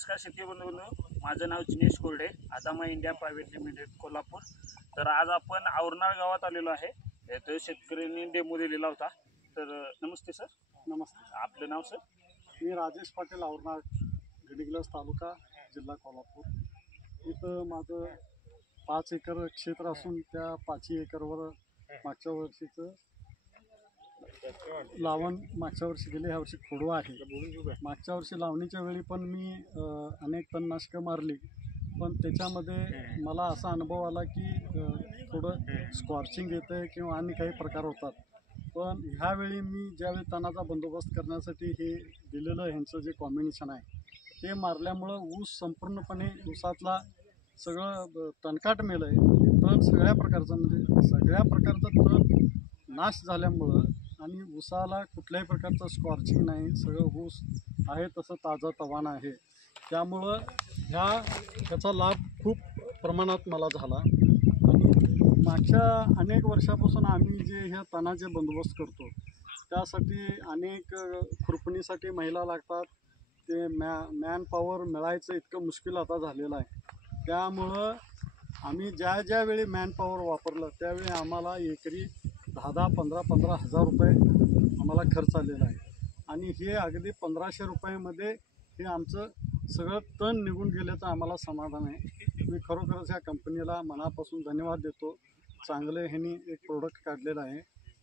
नमस्कार शेतकरी बंधूंनो, माझं नाव जिनेश कोरडे, आदामा इंडिया प्रायव्हेट लिमिटेड कोल्हापूर। तर आज आपण औरनाळ गावात आलेलो आहे। तर शेतकऱ्यांनी डेमो दिलेला होता। तर नमस्ते सर। नमस्ते, आपलं नाव सर? मी राजेश पाटील, औरनाळ, गडिंग्लज तालुका, जिल्हा कोल्हापूर। इथं माझं 5 एकर क्षेत्र असून त्या 5 एकरवर मागच्या वर्षीचं लावण मागच्या वर्षी गेले, ह्या वर्षी खोडवा आहे। मागच्या वर्षी लावणीच्या वेळी पण मी अनेक तणनाशकं मारली, पण त्याच्यामध्ये मला असा अनुभव आला की थोडं स्कॉर्चिंग येतं आहे किंवा आणि काही प्रकार होतात। पण ह्यावेळी मी ज्यावेळी तणाचा बंदोबस्त करण्यासाठी हे दिलेलं ह्यांचं जे कॉम्बिनेशन आहे ते मारल्यामुळं ऊस संपूर्णपणे ऊसातला सगळं तणकाट मेलं आहे। तण सगळ्या प्रकारचं म्हणजे सगळ्या प्रकारचं तण नाश झाल्यामुळं आणि ऊसाला कुठल्याही प्रकारचं स्कॉर्चिंग नाही, सगळं ऊस आहे तसं ताजं तवानं आहे। त्यामुळं ह्याचा लाभ खूप प्रमाणात मला झाला। आणि मागच्या अनेक वर्षापासून आम्ही जे ह्या तणाचे बंदोबस्त करतो त्यासाठी अनेक खुरपणीसाठी महिला लागतात, ते मॅन पॉवर मिळायचं इतकं मुश्किल आता झालेलं आहे। त्यामुळं आम्ही ज्या वेळी मॅन पॉवर वापरलं त्यावेळी आम्हाला एकरी 10-15 हजार रुपये आम्हाला खर्च आलेला आहे। आणि हे अगदी 1500 रुपयामध्ये हे आमचं सगळं तण निघून गेल्याचं आम्हाला समाधान आहे। मी खरोखरच ह्या कंपनीला मनापासून धन्यवाद देतो। चांगले ह्यांनी एक प्रोडक्ट काढलेलं आहे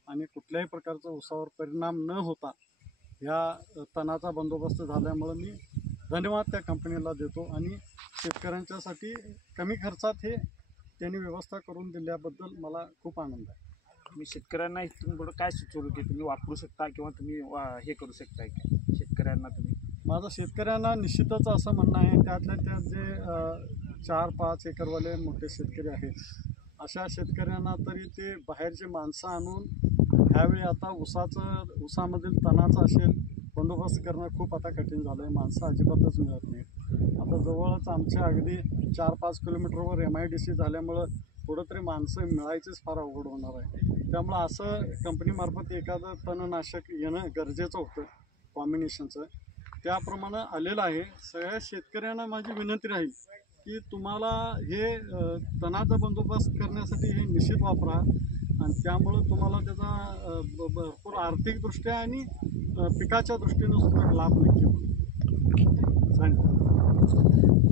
आणि कुठल्याही प्रकारचा ऊसावर परिणाम न होता ह्या तणाचा बंदोबस्त झाल्यामुळं मी धन्यवाद त्या कंपनीला देतो। आणि शेतकऱ्यांच्यासाठी कमी खर्चात हे त्यांनी व्यवस्था करून दिल्याबद्दल मला खूप आनंद आहे। तुम्ही शेतकऱ्यांना इथून पुढे काय सुचवलं की तुम्ही वापरू शकता किंवा तुम्ही हे करू शकताय का शेतकऱ्यांना? तुम्ही माझं शेतकऱ्यांना निश्चितच असं म्हणणं आहे, त्यातल्या त्यात जे 4-5 एकरवाले मोठे शेतकरी आहेत अशा शेतकऱ्यांना तरी ते बाहेरचे माणसं आणून ह्यावेळी आता ऊसामधील तणाचा असेल बंदोबस्त करणं खूप आता कठीण झालं आहे। माणसं अजिबातच मिळत नाहीत। आता जवळच आमच्या अगदी 4-5 किलोमीटरवर MIDC झाल्यामुळं थोडं तरी माणसं मिळायचीच फार अवघड होणार आहे। त्यामुळं असं कंपनीमार्फत एखादं तणनाशक येणं गरजेचं होतं कॉम्बिनेशनचं, त्याप्रमाणे आलेलं आहे। सगळ्या शेतकऱ्यांना माझी विनंती राहील की तुम्हाला हे तणाचा बंदोबस्त करण्यासाठी हे निश्चित वापरा आणि त्यामुळं तुम्हाला त्याचा भरपूर आर्थिकदृष्ट्या आणि पिकाच्या दृष्टीनं सुद्धा लाभ नक्की होईल। धन्यवाद।